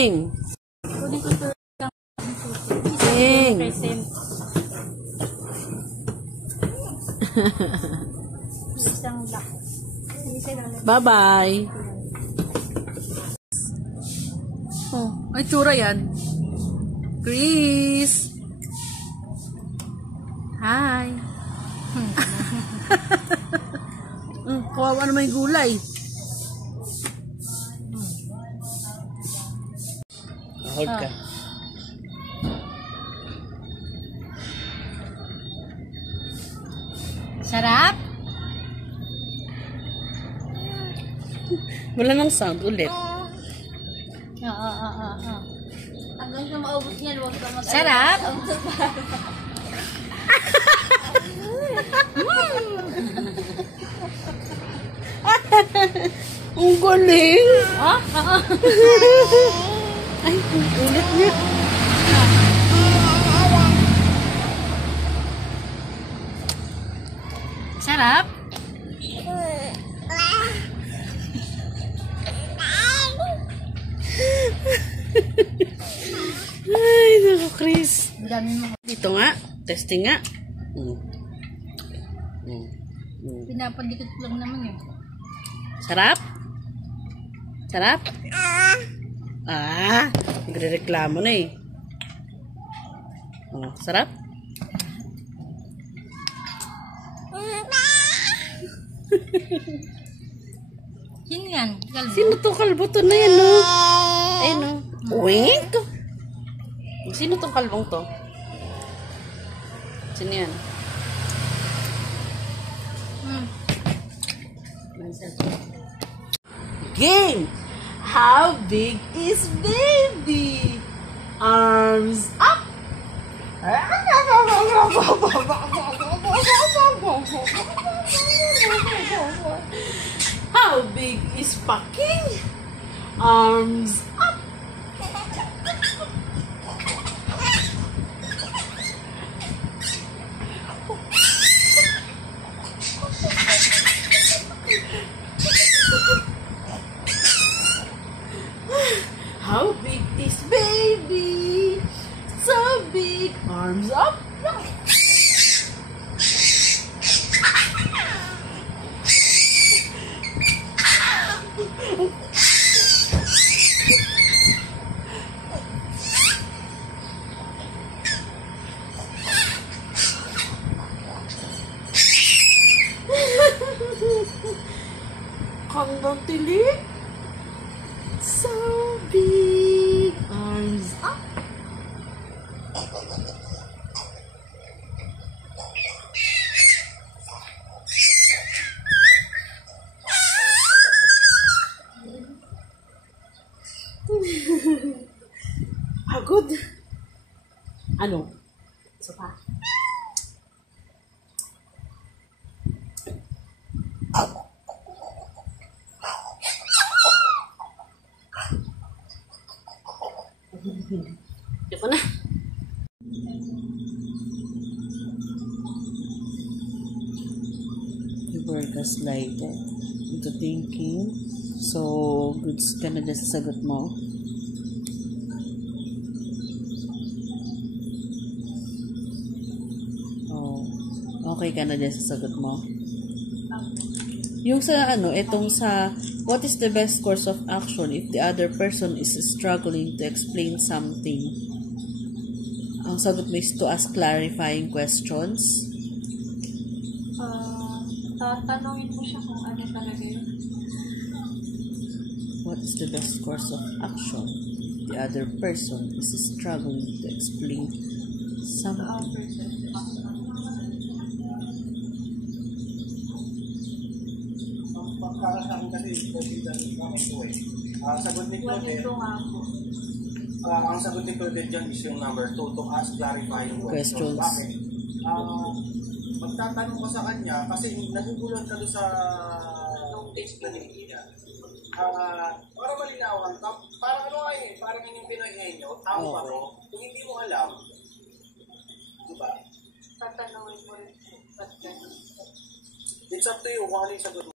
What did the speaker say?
King. King. Bye-bye. Oh, ay tsura yan. Chris. Hi. Kawawa naman yung gulay. Hold ka. Sarap? Wala nang sound ulit. Hanggang sa maubos niya, huwag ka mag- Sarap? Ang galing! Ay, ulit niya. Sarap? Ay, naku, Chris. Dami mo. Dito nga. Testing nga. Pinapadikit lang naman eh. Sarap? Sarap? Nagre-reklamo na eh. Oh, sarap? Sino yan? Kalbo? Sino to? Kalbo to na yan, no? Ayun, no? Wink! Sino tong kalbong to? Sino yan? Game! How big is baby? Arms up! How big is Paking? Arms up! How big is baby? So big. Arms up. Hanggang tilig. So big. Arms up. Pagod. Ano? Isa pa. Ito na. You were gaslighted into thinking so goods ka na dyan sa sagot mo. Oh, okay ka na dyan sa sagot mo. Yung sa itong sa what is the best course of action if the other person is struggling to explain something? Ang sagot mo is to ask clarifying questions. Tatanungin mo siya kung ano talaga yun. What is the best course of action if the other person is struggling to explain something? Para sa akin kasi sagot ni Claudette, ang sagot ni Claudette dyan is yung number 2, to ask clarifying questions. Bakit? Magtatanong ko sa kanya kasi nagugulat ka doon sa explanation niya. Para malinawan, parang parang yung pinag-henyo, tao ba ito? Kung hindi mo alam, diba? Tatanungin mo rin. It's up to you kung ano yung sagot mo.